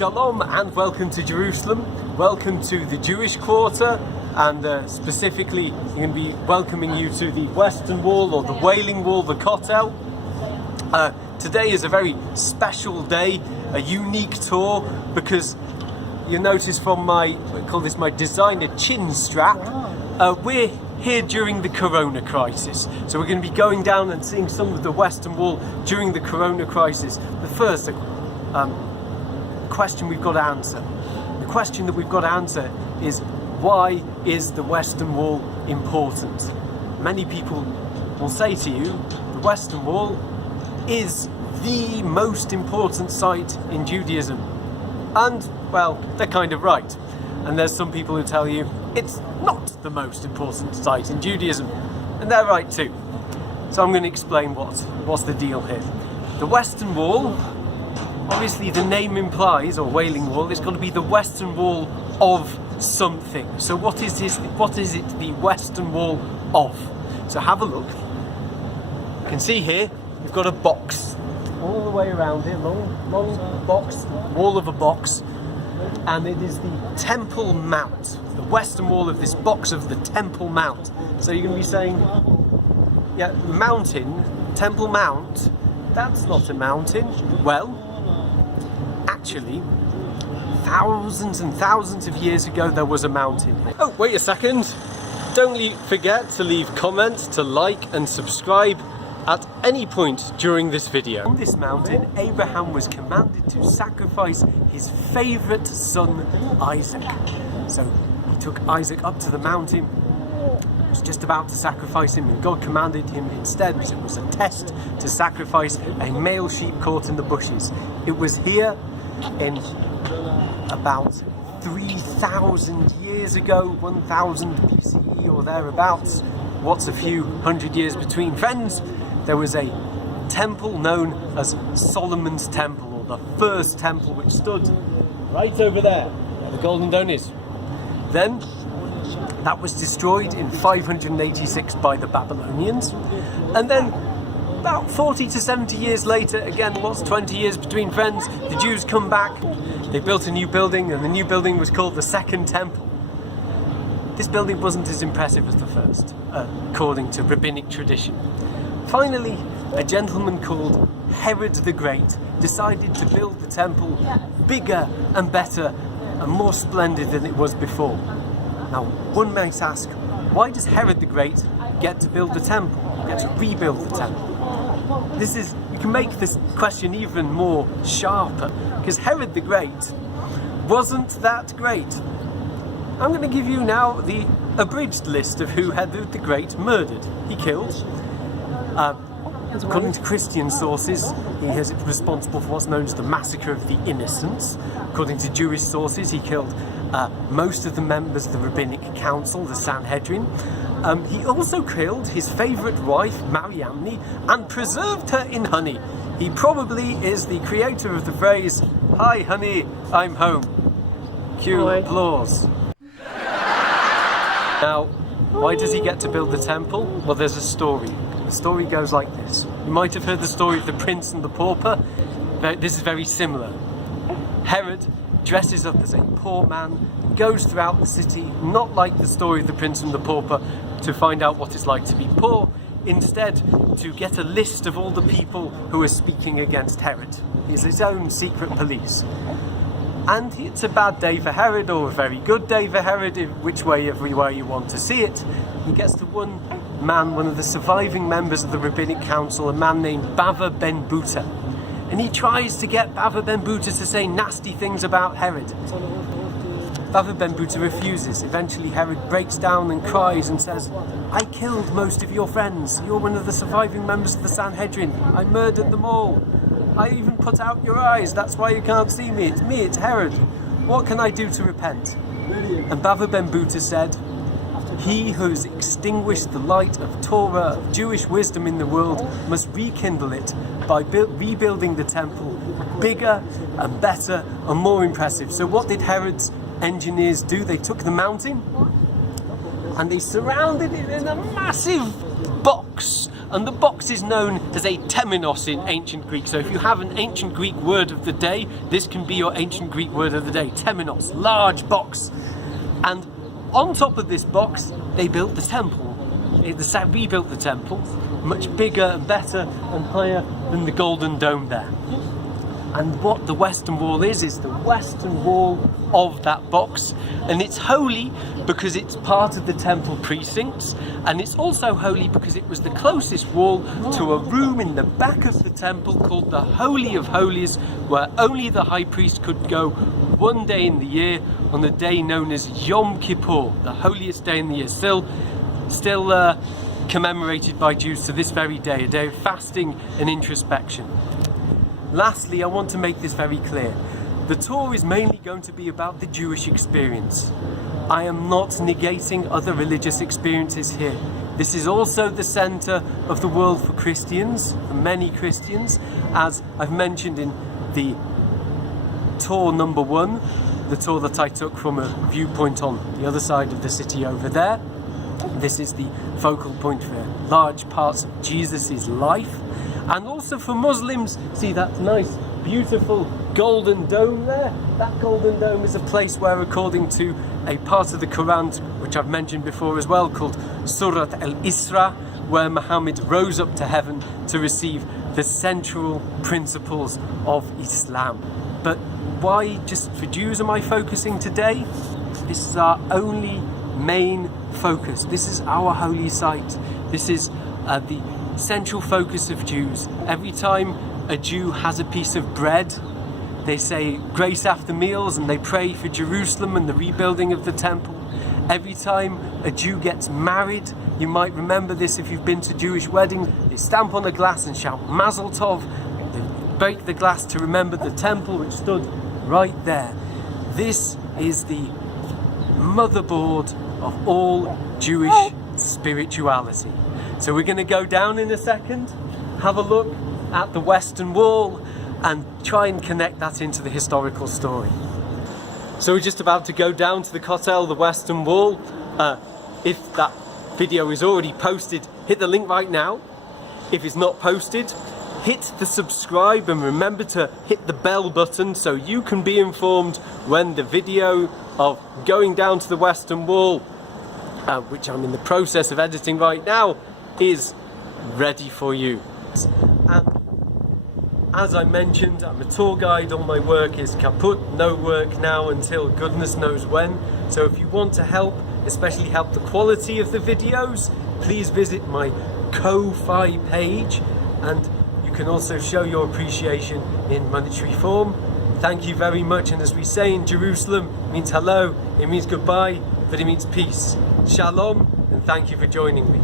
Shalom and welcome to Jerusalem. Welcome to the Jewish Quarter, and specifically we're going to be welcoming you to the Western Wall, or the Wailing Wall, the Kotel. Today is a very special day, a unique tour, because you'll notice from my, we call this my designer chin strap, we're here during the Corona crisis. So we're going to be going down and seeing some of the Western Wall during the Corona crisis. The first question we've got to answer. The question that we've got to answer is, why is the Western Wall important? Many people will say to you, the Western Wall is the most important site in Judaism. And, well, they're kind of right. And there's some people who tell you it's not the most important site in Judaism. And they're right too. So I'm going to explain what's the deal here. The Western Wall, obviously the name implies, or Wailing Wall, it's got to be the Western Wall of something. So what is it the Western Wall of? So have a look. You can see here, we've got a box all the way around here, long box, wall of a box, and it is the Temple Mount, the Western Wall of this box of the Temple Mount. So you're going to be saying, yeah, mountain, Temple Mount, that's not a mountain. Well, actually, thousands and thousands of years ago there was a mountain here. Oh, wait a second. Don't forget to leave comments, to like and subscribe at any point during this video. On this mountain, Abraham was commanded to sacrifice his favourite son, Isaac. So he took Isaac up to the mountain, was just about to sacrifice him, and God commanded him instead, because it was a test, to sacrifice a male sheep caught in the bushes. It was here in about 3,000 years ago, 1000 BCE or thereabouts. What's a few hundred years between friends? There was a temple known as Solomon's Temple, or the first temple, which stood right over there, where the Golden Dome is. Then that was destroyed in 586 by the Babylonians, and then about 40 to 70 years later, again, what's 20 years between friends, the Jews come back, they built a new building, and the new building was called the Second Temple. This building wasn't as impressive as the first, according to rabbinic tradition. Finally, a gentleman called Herod the Great decided to build the temple bigger and better and more splendid than it was before. Now, one might ask, why does Herod the Great get to build the temple, get to rebuild the temple? You can make this question even more sharper, because Herod the Great wasn't that great. I'm going to give you now the abridged list of who Herod the Great murdered. He killed, according to Christian sources, he is responsible for what's known as the Massacre of the Innocents. According to Jewish sources, he killed most of the members of the Rabbinic Council, the Sanhedrin. He also killed his favourite wife, Mariamne, and preserved her in honey. He probably is the creator of the phrase, "Hi honey, I'm home." Cue applause. Now, why does he get to build the temple? Well, there's a story. The story goes like this. You might have heard the story of the prince and the pauper. This is very similar. Herod dresses up as a poor man, goes throughout the city, not like the story of the prince and the pauper, to find out what it's like to be poor, instead to get a list of all the people who are speaking against Herod. He's his own secret police. And it's a bad day for Herod, or a very good day for Herod, which way, every way you want to see it. He gets to one man, one of the surviving members of the Rabbinic Council, a man named Bava ben Buta. And he tries to get Bava ben Buta to say nasty things about Herod. Bava ben Buta refuses. Eventually Herod breaks down and cries and says, "I killed most of your friends. You're one of the surviving members of the Sanhedrin. I murdered them all. I even put out your eyes. That's why you can't see me. It's me, it's Herod. What can I do to repent?" And Bava ben Buta said, "He who has extinguished the light of Torah, of Jewish wisdom in the world, must rekindle it by rebuilding the temple bigger and better and more impressive." So what did Herod's engineers do? They took the mountain and they surrounded it in a massive box box, and the box is known as a temenos in ancient Greek. So if you have an ancient Greek word of the day, this can be your ancient Greek word of the day. Temenos, large box. And on top of this box, they built the temple. Rebuilt the temple, much bigger and better and higher than the Golden Dome there. And what the Western Wall is the western wall of that box, and it's holy because it's part of the temple precincts, and it's also holy because it was the closest wall to a room in the back of the temple called the Holy of Holies, where only the high priest could go one day in the year, on the day known as Yom Kippur, the holiest day in the year, still commemorated by Jews to this very day, a day of fasting and introspection. Lastly, I want to make this very clear. The tour is mainly going to be about the Jewish experience. I am not negating other religious experiences here. This is also the centre of the world for Christians, for many Christians, as I've mentioned in the tour number 1, the tour that I took from a viewpoint on the other side of the city over there. This is the focal point for large parts of Jesus' life. And also for Muslims, see that nice, beautiful golden dome there? That golden dome is a place where, according to a part of the Quran, which I've mentioned before as well, called Surat al-Isra, where Muhammad rose up to heaven to receive the central principles of Islam. But why just for Jews am I focusing today? This is our only main focus. This is our holy site. This is the central focus of Jews. Every time a Jew has a piece of bread, they say grace after meals and they pray for Jerusalem and the rebuilding of the temple. Every time a Jew gets married, you might remember this if you've been to Jewish weddings, they stamp on a glass and shout Mazel Tov. They break the glass to remember the temple which stood right there. This is the motherboard of all Jewish spirituality. So we're going to go down in a second, have a look at the Western Wall and try and connect that into the historical story. So we're just about to go down to the Kotel, the Western Wall. If that video is already posted, hit the link right now. If it's not posted, hit the subscribe and remember to hit the bell button so you can be informed when the video of going down to the Western Wall, which I'm in the process of editing right now, is ready for you. And as I mentioned, I'm a tour guide. All my work is kaput, no work now until goodness knows when. So if you want to help, especially help the quality of the videos, please visit my Ko-Fi page, and you can also show your appreciation in monetary form. Thank you very much, and as we say in Jerusalem, it means hello, it means goodbye, but it means peace. Shalom, and thank you for joining me.